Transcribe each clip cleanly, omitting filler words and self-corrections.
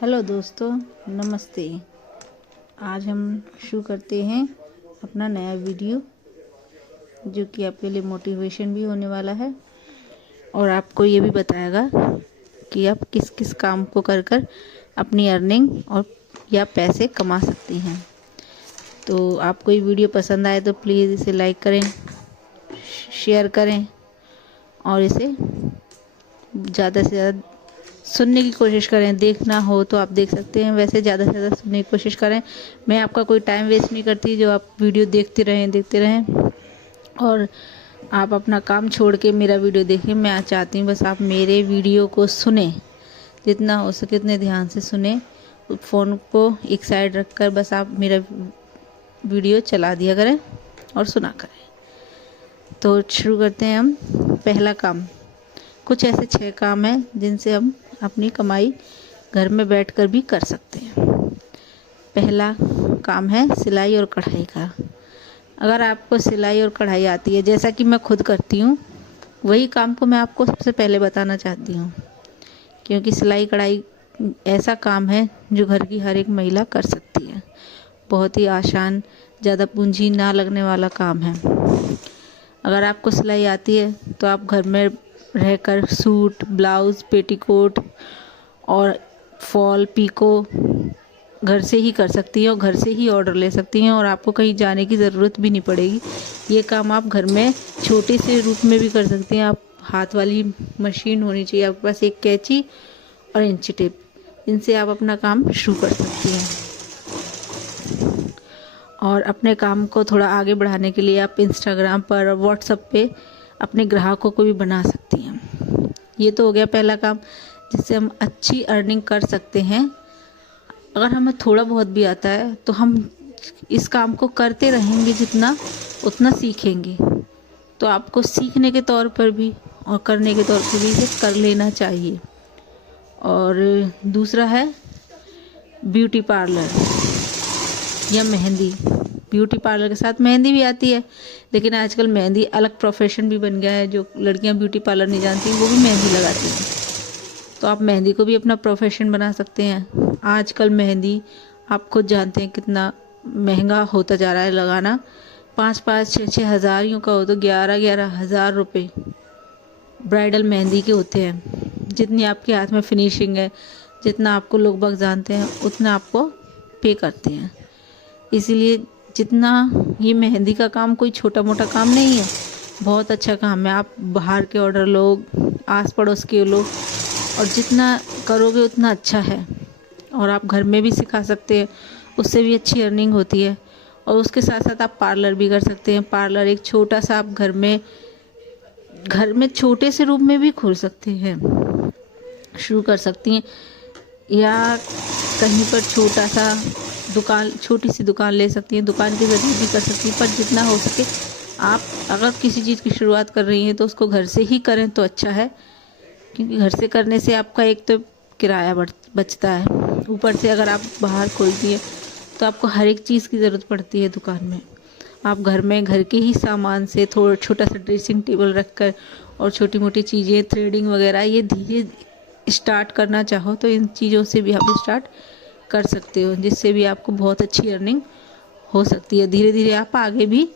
Hello दोस्तों, नमस्ते। आज हम शुरू करते हैं अपना नया वीडियो, जो कि आपके लिए मोटिवेशन भी होने वाला है और आपको ये भी बताएगा कि आप किस किस काम को कर कर अपनी अर्निंग और या पैसे कमा सकती हैं। तो आपको ये वीडियो पसंद आए तो प्लीज़ इसे लाइक करें, शेयर करें और इसे ज़्यादा से ज़्यादा सुनने की कोशिश करें। देखना हो तो आप देख सकते हैं, वैसे ज़्यादा से ज़्यादा सुनने की कोशिश करें। मैं आपका कोई टाइम वेस्ट नहीं करती, जो आप वीडियो देखते रहें और आप अपना काम छोड़ के मेरा वीडियो देखें। मैं चाहती हूँ बस आप मेरे वीडियो को सुने, जितना हो सके उतने ध्यान से सुने। फ़ोन को एक साइड रख कर बस आप मेरा वीडियो चला दिया करें और सुना करें। तो शुरू करते हैं हम। पहला काम, कुछ ऐसे 6 काम हैं जिनसे हम अपनी कमाई घर में बैठकर भी कर सकते हैं। पहला काम है सिलाई और कढ़ाई का। अगर आपको सिलाई और कढ़ाई आती है, जैसा कि मैं खुद करती हूँ, वही काम को मैं आपको सबसे पहले बताना चाहती हूँ, क्योंकि सिलाई कढ़ाई ऐसा काम है जो घर की हर एक महिला कर सकती है। बहुत ही आसान, ज़्यादा पूंजी ना लगने वाला काम है। अगर आपको सिलाई आती है तो आप घर में रहकर सूट, ब्लाउज़, पेटीकोट और फॉल, पीको घर से ही कर सकती हैं और घर से ही ऑर्डर ले सकती हैं और आपको कहीं जाने की ज़रूरत भी नहीं पड़ेगी। ये काम आप घर में छोटे से रूप में भी कर सकती हैं। आप हाथ वाली मशीन होनी चाहिए आपके पास, एक कैंची और इंची टेप, इनसे आप अपना काम शुरू कर सकती हैं। और अपने काम को थोड़ा आगे बढ़ाने के लिए आप इंस्टाग्राम पर और व्हाट्सएप पे अपने ग्राहकों को भी बना सकती हैं। ये तो हो गया पहला काम, जिससे हम अच्छी अर्निंग कर सकते हैं। अगर हमें थोड़ा बहुत भी आता है तो हम इस काम को करते रहेंगे, जितना उतना सीखेंगे। तो आपको सीखने के तौर पर भी और करने के तौर पर भी इसे कर लेना चाहिए। और दूसरा है ब्यूटी पार्लर या मेहंदी। ब्यूटी पार्लर के साथ मेहंदी भी आती है, लेकिन आजकल मेहंदी अलग प्रोफेशन भी बन गया है। जो लड़कियां ब्यूटी पार्लर नहीं जानती वो भी मेहंदी लगाती हैं। तो आप मेहंदी को भी अपना प्रोफेशन बना सकते हैं। आजकल मेहंदी आप खुद जानते हैं कितना महंगा होता जा रहा है लगाना। 5-5, 6-6 हज़ार यूँ का हो तो 11-11 हज़ार रुपये ब्राइडल मेहंदी के होते हैं। जितनी आपके हाथ में फिनिशिंग है, जितना आपको लोग बाग जानते हैं, उतना आपको पे करते हैं। इसीलिए जितना ये मेहंदी का काम कोई छोटा मोटा काम नहीं है, बहुत अच्छा काम है। आप बाहर के ऑर्डर लो, आस पड़ोस के लो, और जितना करोगे उतना अच्छा है। और आप घर में भी सिखा सकते हैं, उससे भी अच्छी अर्निंग होती है। और उसके साथ साथ आप पार्लर भी कर सकते हैं। पार्लर एक छोटा सा आप घर में छोटे से रूप में भी खोल सकते हैं, शुरू कर सकती हैं। या कहीं पर छोटा सा दुकान, छोटी सी दुकान ले सकती हैं, दुकान के ज़रिए भी कर सकती हैं। पर जितना हो सके आप अगर किसी चीज़ की शुरुआत कर रही हैं तो उसको घर से ही करें तो अच्छा है, क्योंकि घर से करने से आपका एक तो किराया बचता है, ऊपर से अगर आप बाहर खोलती हैं तो आपको हर एक चीज़ की ज़रूरत पड़ती है दुकान में। आप घर में घर के ही सामान से थोड़ा छोटा सा ड्रेसिंग टेबल रखकर और छोटी मोटी चीज़ें, थ्रेडिंग वगैरह, ये धीरे स्टार्ट करना चाहो तो इन चीज़ों से भी आप स्टार्ट कर सकते हो, जिससे भी आपको बहुत अच्छी अर्निंग हो सकती है। धीरे धीरे आप आगे भी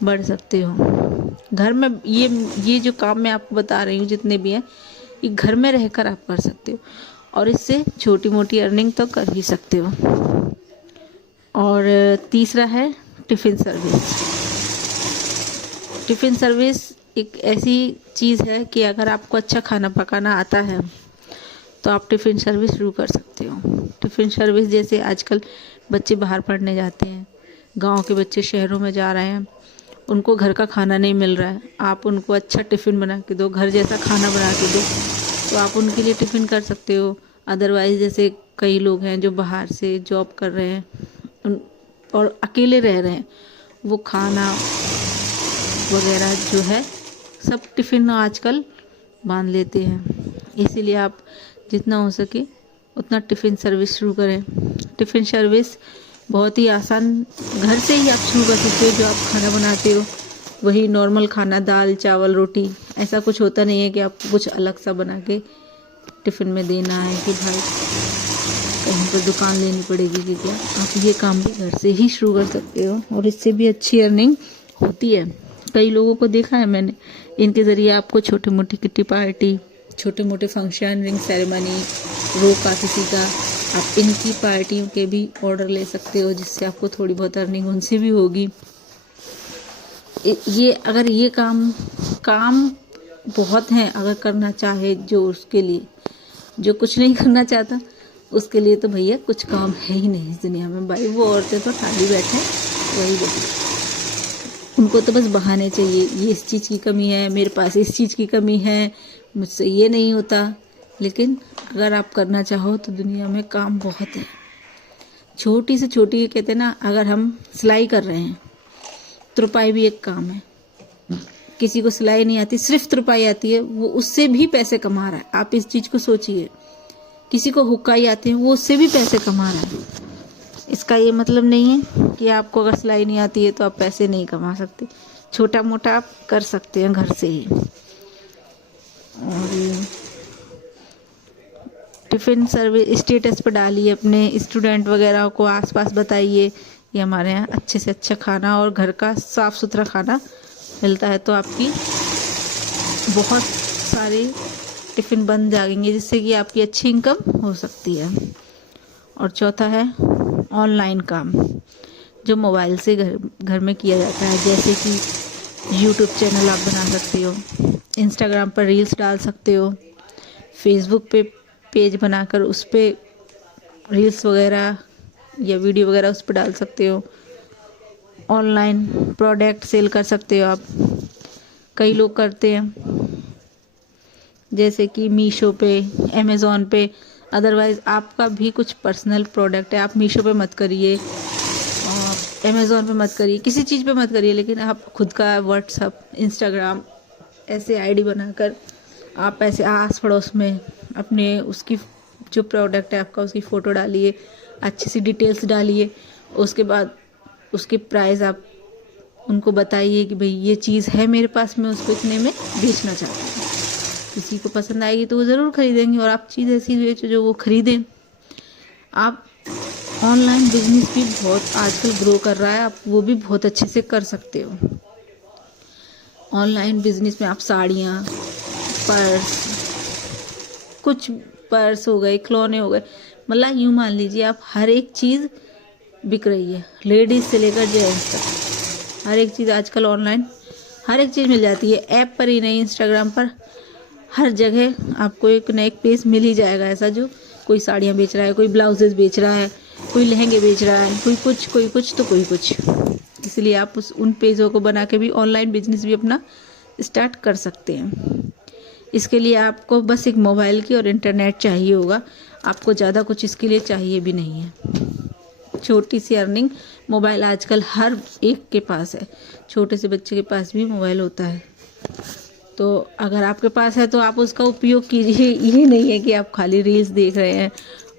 बढ़ सकते हो। घर में ये जो काम मैं आपको बता रही हूँ जितने भी हैं, ये घर में रहकर आप कर सकते हो और इससे छोटी मोटी अर्निंग तो कर ही सकते हो। और तीसरा है टिफ़िन सर्विस। टिफ़िन सर्विस एक ऐसी चीज़ है कि अगर आपको अच्छा खाना पकाना आता है तो आप टिफ़िन सर्विस शुरू कर सकते हो। टिफ़िन सर्विस जैसे आजकल बच्चे बाहर पढ़ने जाते हैं, गांव के बच्चे शहरों में जा रहे हैं, उनको घर का खाना नहीं मिल रहा है। आप उनको अच्छा टिफ़िन बना के दो, घर जैसा खाना बना के दो, तो आप उनके लिए टिफ़िन कर सकते हो। अदरवाइज़ जैसे कई लोग हैं जो बाहर से जॉब कर रहे हैं और अकेले रह रहे हैं, वो खाना वगैरह जो है सब टिफ़िन आजकल बांध लेते हैं। इसीलिए आप जितना हो सके उतना टिफ़िन सर्विस शुरू करें। टिफ़िन सर्विस बहुत ही आसान, घर से ही आप शुरू कर सकते हो। जो आप खाना बनाते हो वही नॉर्मल खाना, दाल चावल रोटी, ऐसा कुछ होता नहीं है कि आपको कुछ अलग सा बना के टिफ़िन में देना है कि भाई पर दुकान लेनी पड़ेगी कि क्या, आप ये काम भी घर से ही शुरू कर सकते हो और इससे भी अच्छी अर्निंग होती है। कई लोगों को देखा है मैंने, इनके ज़रिए आपको छोटी मोटी किट्टी पार्टी, छोटे मोटे फंक्शन, रिंग सेरेमनी, रोका किसी का, आप इनकी पार्टियों के भी ऑर्डर ले सकते हो, जिससे आपको थोड़ी बहुत अर्निंग उनसे भी होगी। ये अगर ये काम बहुत हैं, अगर करना चाहे जो, उसके लिए जो कुछ नहीं करना चाहता उसके लिए तो भैया कुछ काम है ही नहीं इस दुनिया में। भाई वो औरतें तो खाली बैठे वही बैठे, उनको तो बस बहाने चाहिए, ये इस चीज़ की कमी है, मेरे पास इस चीज़ की कमी है, मुझसे ये नहीं होता। लेकिन अगर आप करना चाहो तो दुनिया में काम बहुत है। छोटी से छोटी, कहते हैं ना, अगर हम सिलाई कर रहे हैं, तुरपाई भी एक काम है। किसी को सिलाई नहीं आती, सिर्फ तुरपाई आती है, वो उससे भी पैसे कमा रहा है। आप इस चीज़ को सोचिए। किसी को हुक्काई आती है, वो उससे भी पैसे कमा रहा है। इसका ये मतलब नहीं है कि आपको अगर सिलाई नहीं आती है तो आप पैसे नहीं कमा सकते। छोटा मोटा आप कर सकते हैं घर से ही। और टिफ़िन सर्विस स्टेटस पर डालिए, अपने स्टूडेंट वगैरह को आसपास बताइए ये हमारे यहाँ अच्छे से अच्छा खाना और घर का साफ़ सुथरा खाना मिलता है। तो आपकी बहुत सारे टिफ़िन बन जाएंगे, जिससे कि आपकी अच्छी इनकम हो सकती है। और चौथा है ऑनलाइन काम, जो मोबाइल से घर में किया जाता है। जैसे कि यूट्यूब चैनल आप बना सकते हो, इंस्टाग्राम पर रील्स डाल सकते हो, फेसबुक पे पेज बनाकर उस पर रील्स वगैरह या वीडियो वगैरह उस पर डाल सकते हो। ऑनलाइन प्रोडक्ट सेल कर सकते हो आप, कई लोग करते हैं, जैसे कि मीशो पे, अमेज़ॉन पे। अदरवाइज़ आपका भी कुछ पर्सनल प्रोडक्ट है, आप मीशो पे मत करिए और अमेज़ॉन पे मत करिए, किसी चीज़ पे मत करिए, लेकिन आप खुद का व्हाट्सअप, इंस्टाग्राम ऐसे आईडी बनाकर आप ऐसे आस पड़ोस में अपने उसकी जो प्रोडक्ट है आपका, उसकी फ़ोटो डालिए, अच्छी सी डिटेल्स डालिए। उसके बाद उसके प्राइस आप उनको बताइए कि भाई ये चीज़ है मेरे पास, मैं उसको इतने में बेचना चाहती हूँ। किसी को पसंद आएगी तो वो ज़रूर खरीदेंगे, और आप चीज़ ऐसी बेचो जो वो खरीदें। आप ऑनलाइन बिजनेस भी बहुत आजकल ग्रो कर रहा है, आप वो भी बहुत अच्छे से कर सकते हो। ऑनलाइन बिजनेस में आप साड़ियाँ, पर्स, कुछ पर्स हो गए, खिलौने हो गए, मतलब यूँ मान लीजिए आप हर एक चीज़ बिक रही है, लेडीज़ से लेकर जेंट्स तक हर एक चीज़ आजकल ऑनलाइन हर एक चीज़ मिल जाती है। ऐप पर ही नहीं, इंस्टाग्राम पर हर जगह आपको एक न एक पेज मिल ही जाएगा ऐसा, जो कोई साड़ियाँ बेच रहा है, कोई ब्लाउजेस बेच रहा है, कोई लहंगे बेच रहा है, कोई कुछ तो कोई कुछ। इसलिए आप उन पेजों को बना के भी ऑनलाइन बिजनेस भी अपना स्टार्ट कर सकते हैं। इसके लिए आपको बस एक मोबाइल की और इंटरनेट चाहिए होगा, आपको ज़्यादा कुछ इसके लिए चाहिए भी नहीं है। छोटी सी अर्निंग, मोबाइल आजकल हर एक के पास है, छोटे से बच्चे के पास भी मोबाइल होता है। तो अगर आपके पास है तो आप उसका उपयोग कीजिए। ये नहीं है कि आप खाली रील्स देख रहे हैं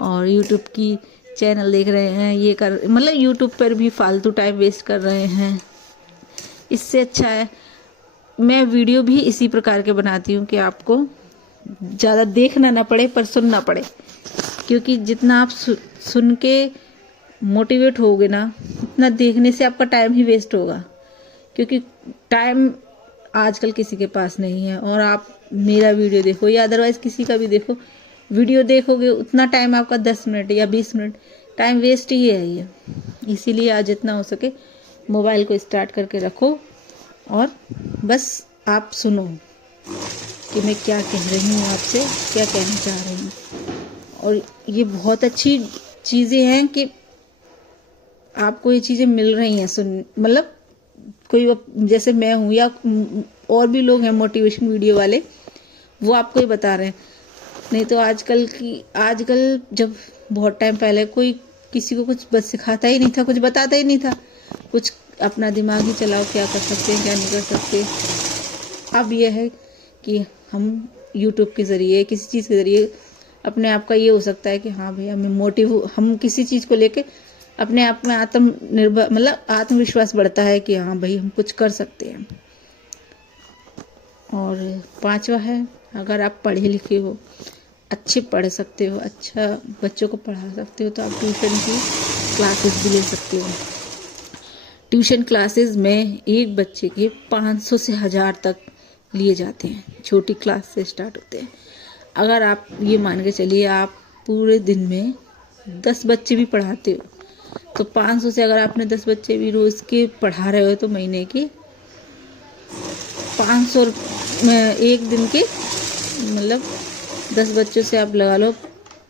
और यूट्यूब की चैनल देख रहे हैं, ये कर मतलब यूट्यूब पर भी फालतू टाइम वेस्ट कर रहे हैं। इससे अच्छा है मैं वीडियो भी इसी प्रकार के बनाती हूँ कि आपको ज़्यादा देखना ना पड़े पर सुनना पड़े, क्योंकि जितना आप सुन के मोटिवेट होगे ना, उतना देखने से आपका टाइम ही वेस्ट होगा। क्योंकि टाइम आजकल किसी के पास नहीं है, और आप मेरा वीडियो देखो या अदरवाइज़ किसी का भी देखो, वीडियो देखोगे उतना टाइम आपका 10 मिनट या 20 मिनट टाइम वेस्ट ही है ये। इसीलिए आज जितना हो सके मोबाइल को स्टार्ट करके रखो और बस आप सुनो कि मैं क्या कह रही हूँ, आपसे क्या कहना चाह रही हूँ। और ये बहुत अच्छी चीज़ें हैं कि आपको ये चीज़ें मिल रही हैं मतलब कोई जैसे मैं हूँ या और भी लोग हैं मोटिवेशन वीडियो वाले, वो आपको ही बता रहे हैं। नहीं तो आजकल जब बहुत टाइम पहले कोई किसी को कुछ बस सिखाता ही नहीं था, कुछ बताता ही नहीं था, कुछ अपना दिमाग ही चलाओ, क्या कर सकते हैं क्या नहीं कर सकते। अब यह है कि हम यूट्यूब के ज़रिए, किसी चीज़ के ज़रिए अपने आप का ये हो सकता है कि हाँ भैया हम किसी चीज़ को लेके अपने आप में आत्मनिर्भर मतलब आत्मविश्वास बढ़ता है कि हाँ भाई हम कुछ कर सकते हैं। और 5वां है, अगर आप पढ़े लिखे हो अच्छे पढ़ सकते हो, अच्छा बच्चों को पढ़ा सकते हो, तो आप ट्यूशन की क्लासेस भी ले सकते हो। ट्यूशन क्लासेस में एक बच्चे के 500 से 1000 तक लिए जाते हैं, छोटी क्लास से स्टार्ट होते हैं। अगर आप ये मान के चलिए आप पूरे दिन में 10 बच्चे भी पढ़ाते हो तो 500 से अगर आपने 10 बच्चे भी रोज़ के पढ़ा रहे हो तो महीने के 500 एक दिन के मतलब 10 बच्चों से आप लगा लो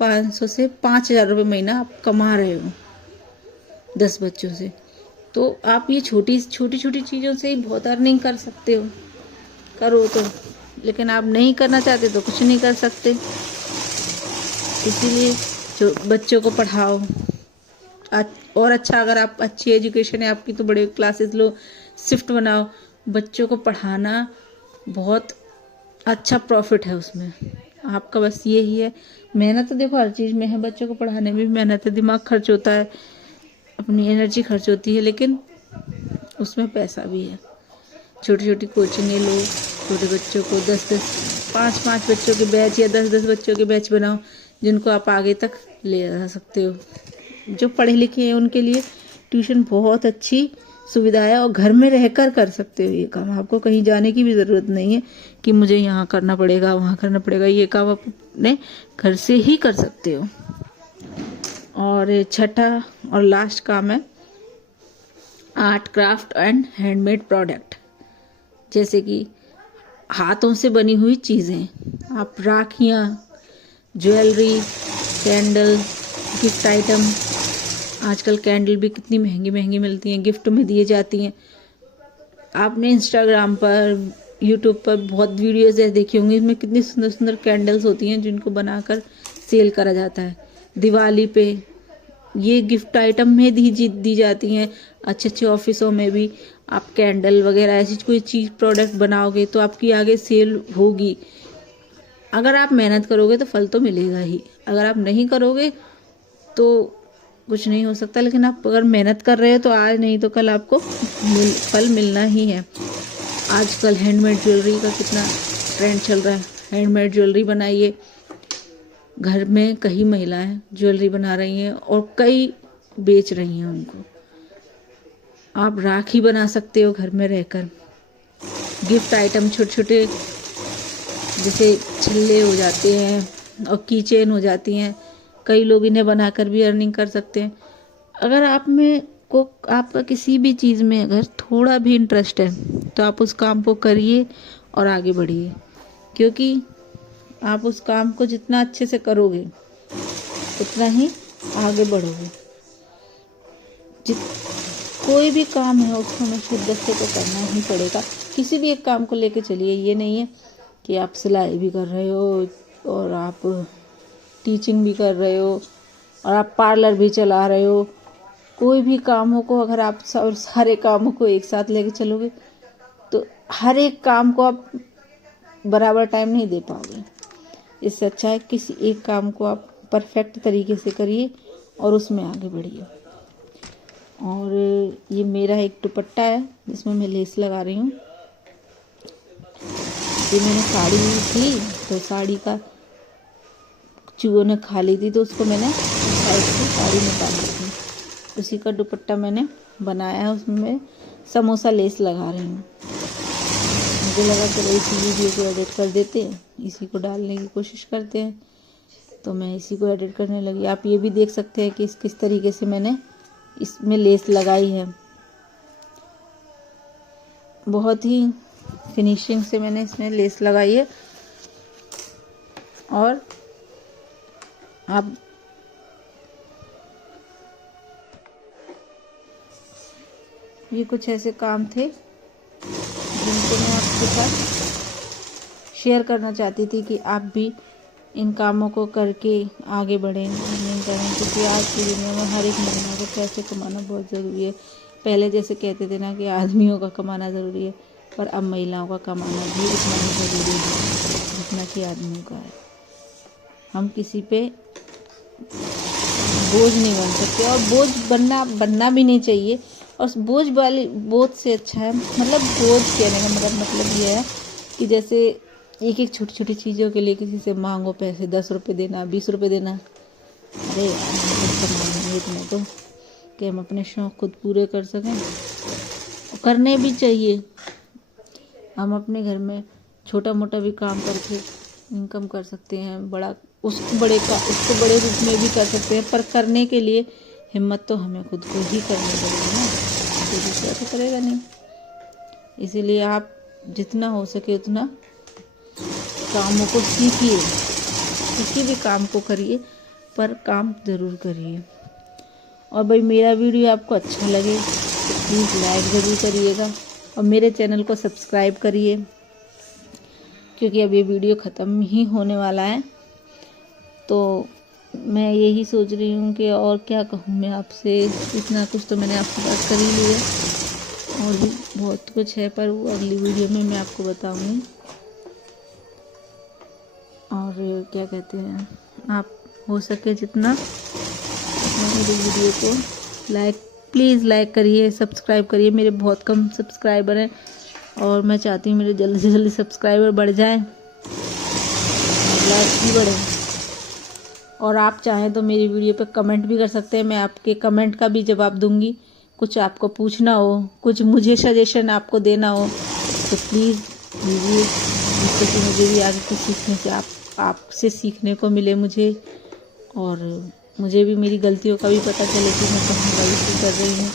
500 से 5000 रुपये महीना आप कमा रहे हो 10 बच्चों से। तो आप ये छोटी छोटी चीज़ों से ही बहुत अर्निंग कर सकते हो, करो तो। लेकिन आप नहीं करना चाहते तो कुछ नहीं कर सकते। इसीलिए जो बच्चों को पढ़ाओ और अच्छा, अगर आप अच्छी एजुकेशन है आपकी तो बड़े क्लासेस लो, शिफ्ट बनाओ। बच्चों को पढ़ाना बहुत अच्छा प्रॉफिट है उसमें, आपका बस यही है। मेहनत तो देखो हर चीज़ में है, बच्चों को पढ़ाने में भी मेहनत है, दिमाग खर्च होता है, अपनी एनर्जी खर्च होती है, लेकिन उसमें पैसा भी है। छोटी छोटी कोचिंगें लो, छोटे बच्चों को 5-5 बच्चों के बैच या 10-10 बच्चों के बैच बनाओ जिनको आप आगे तक ले जा सकते हो। जो पढ़े लिखे हैं उनके लिए ट्यूशन बहुत अच्छी सुविधा है और घर में रहकर कर सकते हो ये काम। आपको कहीं जाने की भी ज़रूरत नहीं है कि मुझे यहाँ करना पड़ेगा वहाँ करना पड़ेगा, ये काम आप अपने घर से ही कर सकते हो। और छठा और लास्ट काम है art craft and handmade product, जैसे कि हाथों से बनी हुई चीज़ें, आप राखियाँ, ज्वेलरी, कैंडल, गिफ्ट आइटम। आजकल कैंडल भी कितनी महंगी महंगी मिलती हैं, गिफ्ट में दिए जाती हैं। आपने इंस्टाग्राम पर, यूट्यूब पर बहुत वीडियोज़ देखी होंगी, इसमें कितनी सुंदर सुंदर कैंडल्स होती हैं जिनको बनाकर सेल करा जाता है। दिवाली पे ये गिफ्ट आइटम में दी जाती हैं। अच्छे अच्छे ऑफिसों में भी आप कैंडल वगैरह ऐसी कोई चीज़ प्रोडक्ट बनाओगे तो आपकी आगे सेल होगी। अगर आप मेहनत करोगे तो फल तो मिलेगा ही, अगर आप नहीं करोगे तो कुछ नहीं हो सकता। लेकिन आप अगर मेहनत कर रहे हो तो आज नहीं तो कल आपको फल मिलना ही है। आजकल हैंडमेड ज्वेलरी का कितना ट्रेंड चल रहा है, हैंडमेड ज्वेलरी बनाइए। घर में कई महिलाएं ज्वेलरी बना रही हैं और कई बेच रही हैं उनको। आप राखी बना सकते हो घर में रहकर। गिफ्ट आइटम छोटे छोटे जैसे छिल्ले हो जाते हैं और की चेन हो जाती हैं, कई लोग इन्हें बनाकर भी अर्निंग कर सकते हैं। अगर आप में को आपका किसी भी चीज़ में अगर थोड़ा भी इंटरेस्ट है तो आप उस काम को करिए और आगे बढ़िए, क्योंकि आप उस काम को जितना अच्छे से करोगे उतना ही आगे बढ़ोगे। कोई भी काम है उसको हमें शिद्दत से तो करना ही पड़ेगा। किसी भी एक काम को लेके चलिए, ये नहीं है कि आप सिलाई भी कर रहे हो और आप टीचिंग भी कर रहे हो और आप पार्लर भी चला रहे हो। कोई भी कामों को अगर आप सारे कामों को एक साथ लेके चलोगे तो हर एक काम को आप बराबर टाइम नहीं दे पाओगे। इससे अच्छा है किसी एक काम को आप परफेक्ट तरीके से करिए और उसमें आगे बढ़िए। और ये मेरा एक दुपट्टा है जिसमें मैं लेस लगा रही हूँ। ये मैंने साड़ी ली थी तो साड़ी का चूहों ने खा ली थी तो उसको मैंने साइड से साड़ी निकाल ली थी। उसी का दुपट्टा मैंने बनाया है, उसमें मैं समोसा लेस लगा रही हूँ। मुझे लगा चलो इसी वीडियो को एडिट कर देते हैं, इसी को डालने की कोशिश करते हैं, तो मैं इसी को एडिट करने लगी। आप ये भी देख सकते हैं कि किस तरीके से मैंने इसमें लेस लगाई है। बहुत ही फिनिशिंग से मैंने इसमें लेस लगाई है। और आप ये कुछ ऐसे काम थे जिनको मैं आपके साथ शेयर करना चाहती थी कि आप भी इन कामों को करके आगे बढ़ें, नहीं करें, क्योंकि आज की दुनिया में हर एक महिला को पैसे कमाना बहुत ज़रूरी है। पहले जैसे कहते थे ना कि आदमियों का कमाना ज़रूरी है, पर अब महिलाओं का कमाना भी उतना ही ज़रूरी है जितना कि आदमियों का है। हम किसी पे बोझ नहीं बन सकते और बोझ बनना भी नहीं चाहिए। और बोझ से अच्छा है, मतलब बोझ कहने का मतलब ये है कि जैसे एक एक छोटी छोटी चीज़ों के लिए किसी से मांगो पैसे, 10 रुपये देना, 20 रुपये देना। अरे कमाना इतना तो कि हम अपने शौक़ खुद पूरे कर सकें, और करने भी चाहिए। हम अपने घर में छोटा मोटा भी काम करके इनकम कर सकते हैं, बड़ा उसको बड़े रूप में भी कर सकते हैं, पर करने के लिए हिम्मत तो हमें खुद को ही करनी पड़ेगी ना, कोई दूसरा तो करेगा नहीं। इसीलिए आप जितना हो सके उतना कामों को सीखिए, किसी भी काम को करिए पर काम ज़रूर करिए। और भाई मेरा वीडियो आपको अच्छा लगे तो प्लीज़ लाइक ज़रूर करिएगा और मेरे चैनल को सब्सक्राइब करिए, क्योंकि अब ये वीडियो ख़त्म ही होने वाला है। तो मैं यही सोच रही हूँ कि और क्या कहूँ मैं आपसे, इतना कुछ तो मैंने आपसे बात कर ही ली है, और भी बहुत कुछ है पर वो अगली वीडियो में मैं आपको बताऊँगी। और क्या कहते हैं, आप हो सके जितना मेरे वीडियो को प्लीज़ लाइक करिए, सब्सक्राइब करिए। मेरे बहुत कम सब्सक्राइबर हैं और मैं चाहती हूँ मेरे जल्दी से जल्दी सब्सक्राइबर बढ़ जाए और लाइक भी बढ़े। और आप चाहें तो मेरी वीडियो पे कमेंट भी कर सकते हैं, मैं आपके कमेंट का भी जवाब दूंगी। कुछ आपको पूछना हो, कुछ मुझे सजेशन आपको देना हो तो प्लीज़ दीजिए, जिससे कि मुझे भी आगे कुछ सीखने से आपसे सीखने को मिले मुझे, और मुझे भी मेरी गलतियों का भी पता चले कि मैं कहाँ गलती कर रही हूँ।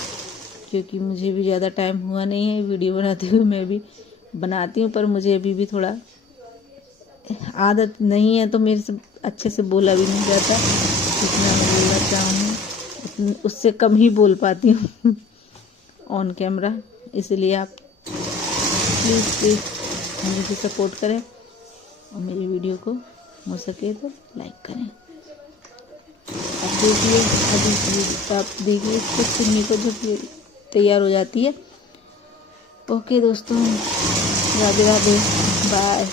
क्योंकि मुझे भी ज़्यादा टाइम हुआ नहीं है वीडियो बनाते हुए, मैं भी बनाती हूँ पर मुझे अभी भी थोड़ा आदत नहीं है, तो मेरे से अच्छे से बोला भी नहीं जाता। जितना मैं बोलना चाहूँ उससे कम ही बोल पाती हूँ ऑन कैमरा। इसलिए आप प्लीज़ मुझे सपोर्ट करें और मेरी वीडियो को हो सके तो लाइक करें। आप देखिए इसको सुनने को जब तैयार हो जाती है। ओके दोस्तों, राधे राधे, बाय।